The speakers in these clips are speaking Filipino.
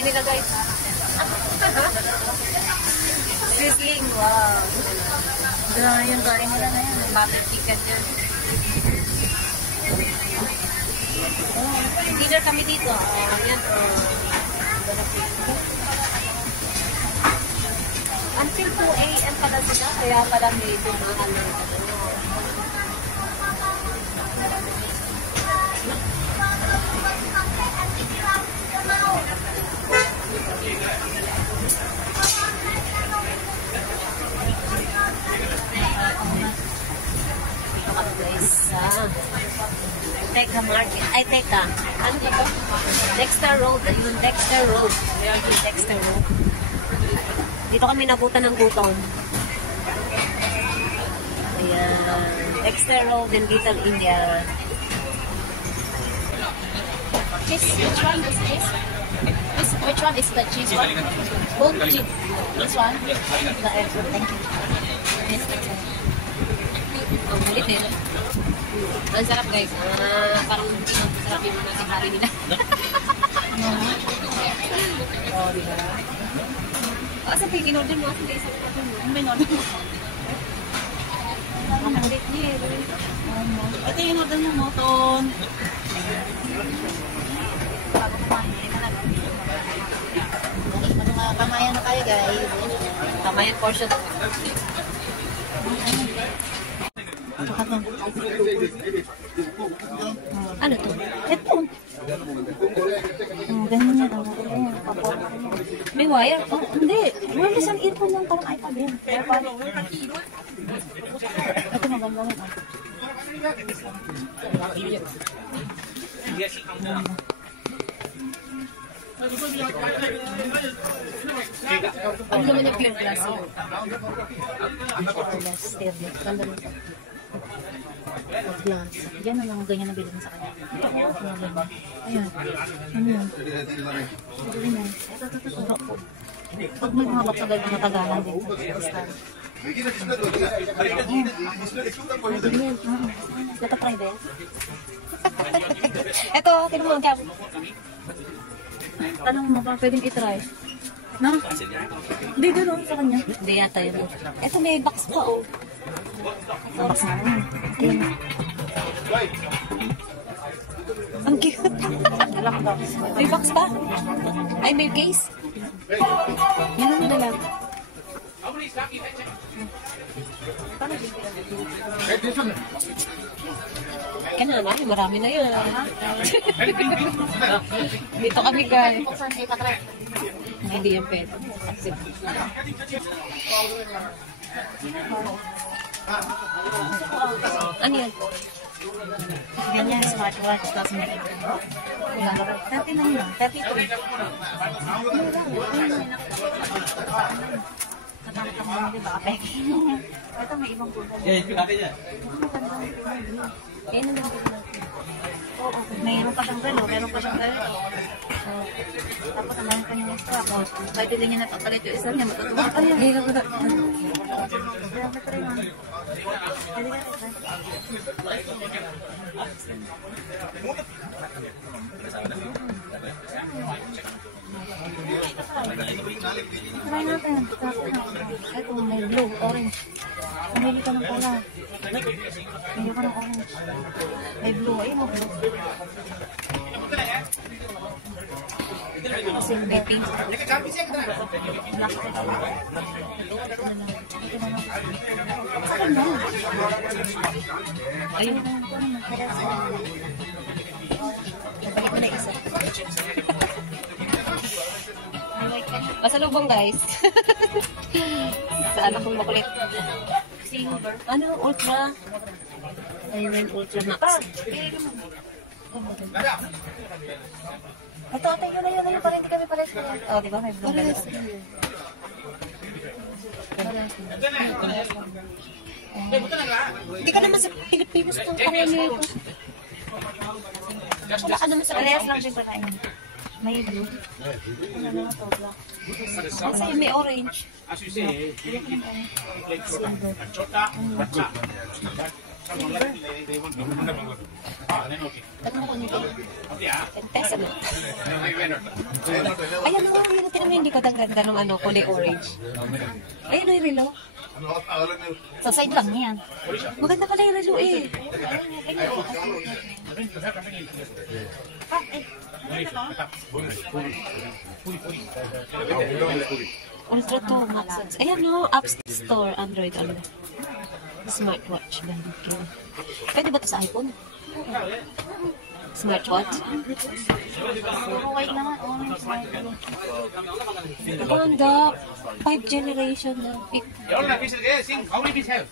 Kain nila guys. Sizzling, wow. Grabe yung kain nila na yan. Butter chicken dyan. Dinner kami dito. Ayan. Until 2 AM pala sila. Kaya pala may dumaan ng Teka Market. Ay, teka. Ano ba ito? Dexter Road. Ayun, Dexter Road. Dexter Road. Dito kami nabutan ng gutom. Ayan. Dexter Road in Little India. Cheese, which one is this? Which one is the cheese one? Both cheese. This one? The airport. Thank you. Yes, Ang ulit eh. Ang sarap guys. Parang sarap yung mga hari nila. Oh, diba? Sa in-order mo, hindi isa ko ito mo. Ang in-order mo. Ang ulit niya eh. ito yung order mo, Moton. Kamayan na kayo, guys. Kamayan portion. Ano to? Ito. Ganyan yan. May wire? Oh, hindi. Wala isang earphone lang parang iPad yun. Ito maganda rin. Ang naman yung clear glass. Glass. Yan na lang ganyan na bilhin sa kanya. Ayan. Ano yan? Pag may mga baksagal na natagalan din. Ito private. Ito, tignan mo ang cap. Tanong mo ba, pwedeng itry? No? Hindi gano'n sa kanya. Hindi yata yun. Ito may box pa oh. Box na rin. Ang cute. May box pa? Ay, may case? Yan ang dalag. Kaya na, marami na yun. Dito kami guys. Hindi yan pwede. Ano yan? Ganyan, smartwatch. Tapos may ito. 30 lang yun. 33. Katang-katang din, baka peke. Ito may ibang kulay. Eh, ano lang Oo, mayroon pa siyang galo, meron pa siyang galo. Tapos naman pa niya extra. Pwede din niya natapalit yung isa niya, matutuwa pa niya. Hindi ka ba? Try natin. Ito, may blue, orange. Pumili ka ng pula. Pumili ka ng orange. May blue, ayun mo blue. Kasi may pink. Black. Akin na. Ayun. Balik ko na isa. Pasalubong guys. Sa anak kong makulit. Silver. Ano? Ultra? Ayun, Ultra Max. Ito, tayo na yun. Para hindi kami pares. Oh, di ba? May blue. Pares. Hindi ka naman sa Pilipinas ng pangalan ito. Wala ka naman sa Parehas lang din pagkain. May blue. Ano na ito? Black. Kasi may orange. Silver. Ba't mo ko nito? Test mo. Ayan mo, yung tinanong hindi ko ganda ng ano, kulay orange. Ayan o yung relo. Sa side lang yan. Maganda pala yung relo eh. Ultra 2 Max. Ayan no, App Store, Android, ano. Smartwatch. Pwede ba ito sa iPhone? Smartwatch? White naman, orange white. Ganda. 5 generation na. How many pieces have?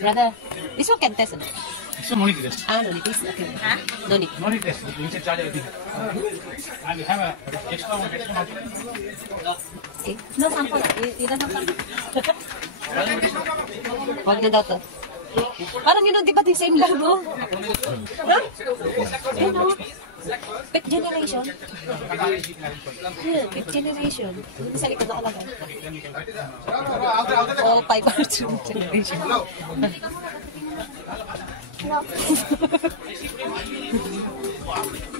Brother, this one can test. Ano? So no need this. Ah, no need this. Okay. No need. No need this. You can charge everything. And you have a extra one. Okay. No sample. You don't have sample. Wag na daw to. Parang yun, di ba the same lang, no? Ha? Yun, no? Fifth generation. Yeah, fifth generation. Sa likod nakalagay. Oh, 5 hours generation.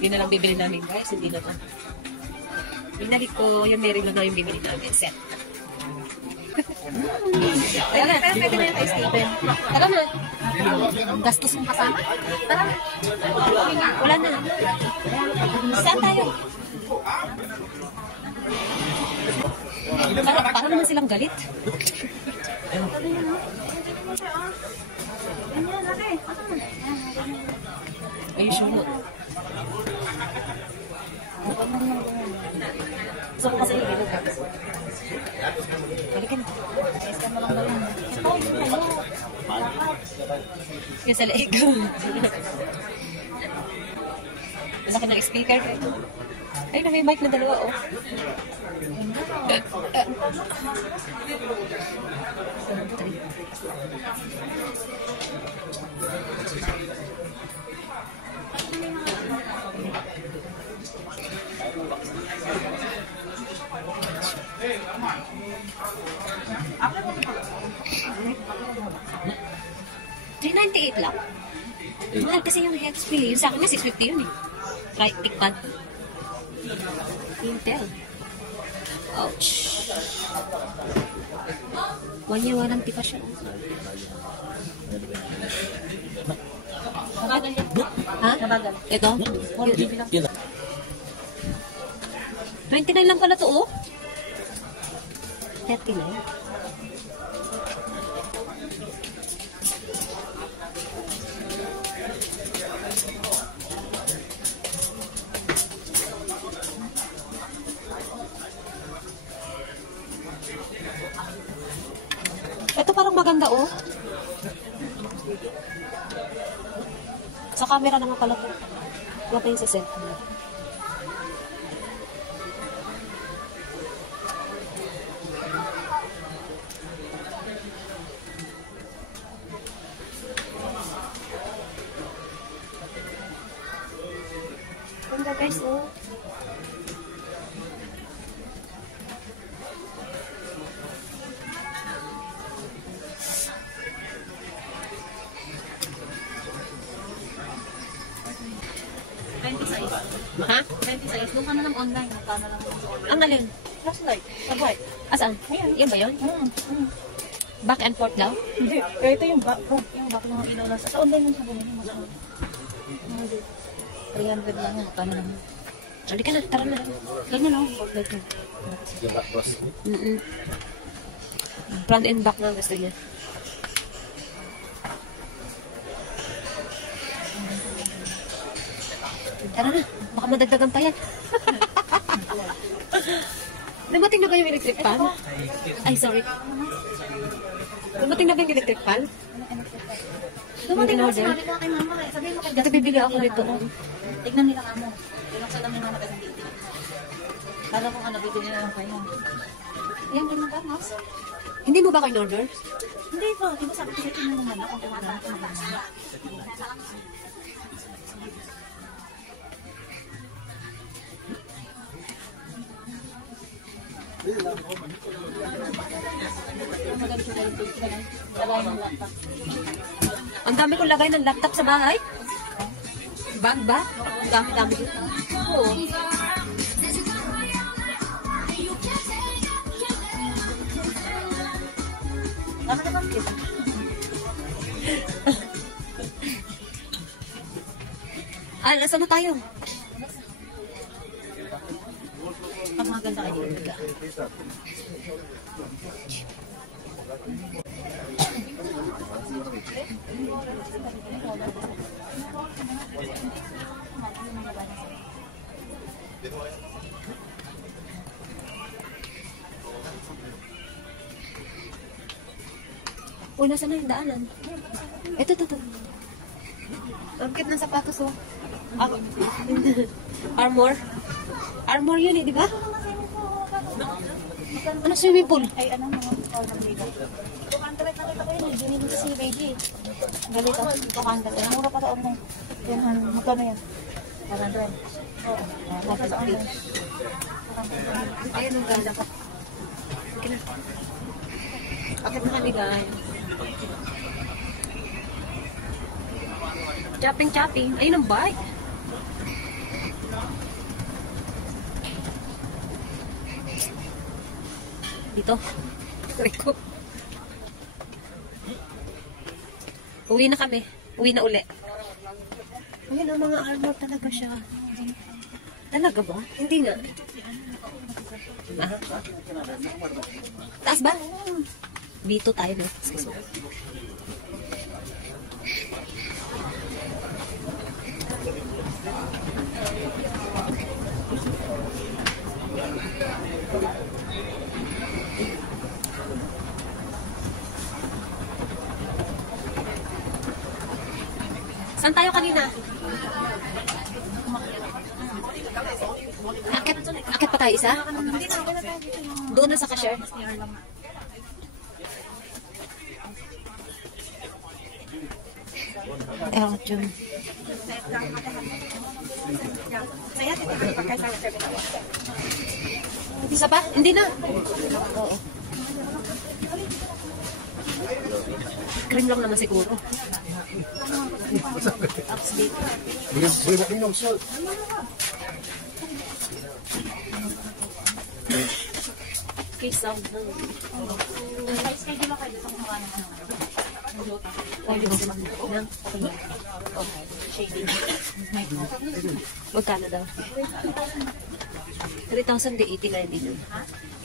Yun na lang bibili namin, guys. Hindi na to. Binalik ko yung meron lang na yung bibili namin. Set. Tara na, pwede na yung kay Steven. Tara na. Gastos yung kasama. Tara na. Wala na. Saan tayo? Para naman silang galit. Are you sure na? So, kasi yung bilog ka. Balikan. Yung sa leeg ko. Malaki ng speaker. Ay, na may mic na dalawa, oh. $398 lang. Mahal kasi yung HP. Yung sa akin na $650 yun eh. Right, tikpad. Intel. Ouch. 1 year warranty pa siya. Nabagal yan. Ha? Nabagal. Ito? 29 lang pala to, oh. 39. Ito parang maganda, oh. Sa camera naman pala to. Wala pa yung sa cellphone. Ganda guys, oh. Ha? 20 size. Doon ka na lang online. Magkano lang online. Ang alin? Flashlight. Sabay. Asan? Yan ba yun? Back and forth daw? Hindi. Kaya ito yung back. Yung back lang ang ilaw lang. Sa online lang sa bumili mo. 300 lang. Magkano lang. Hindi ka na, tara na. Ganyan lang. Front and back na gusto niya. Tara na, baka madagdagan pa yan. Dumating na ba yung electric fan? Ay, sorry. Dumating na ba yung electric fan? Dumating na sinabi ko kay mama. Sabihin mo kay Dati bibili ako nito. tignan nila ka mo. Ilang sa dami mama kasi hindi. Kala ko ka nabibili na lang kayo. Yan, ganun ka, mas? Hindi mo ba kayo order? Hindi po. Di ba sabi ko sa tingnan naman ako kung ano ako naman. Ang dami kong lagay ng laptop sa bahay. Bag ba? Ang dami-dami dito. Oo. Ano naman kita? Saan na tayo? Pag maganda kayo dito. Uy, nasa na yung daanan? Ito. Ang cute ng sapatos, oh. Armor. Armor yun eh, di ba? Ano swimming pool? Ay, ano mga order dito? Tukantaret na kita kayo. Hindi nito si Reggie. Galito. Tukantaret. Mura pa taon na. Yan, magkano yan? 100. Oo. Mura sa online. Ayun ang ganda pa. Okay na. Akit na kami, guys. Chopping. Ayun ang bike. Dito. Reko. Uwi na kami. Uwi na uli. Ayun ang mga armor talaga siya. Talaga ba? Hindi nga. Ah? Taas ba? Dito tayo na. Saan tayo kanina? Akit pa tayo isa? Doon na sa cashier. Jum. Isa pa? Hindi na. Oo. Cream lang naman siguro. Okay, sound na. Schedule ako dito sa kumuha ng ano. Okay. Shading. Magkano daw? 3,000 di 89 din.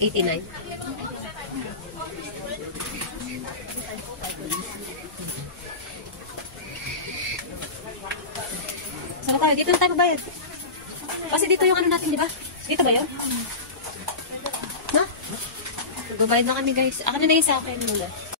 89. Saan tayo? Dito na tayo magbayad. Kasi dito yung ano natin, di ba? Dito ba yun? Ha? Magbayad na kami, guys. Ako na yung sa akin muna.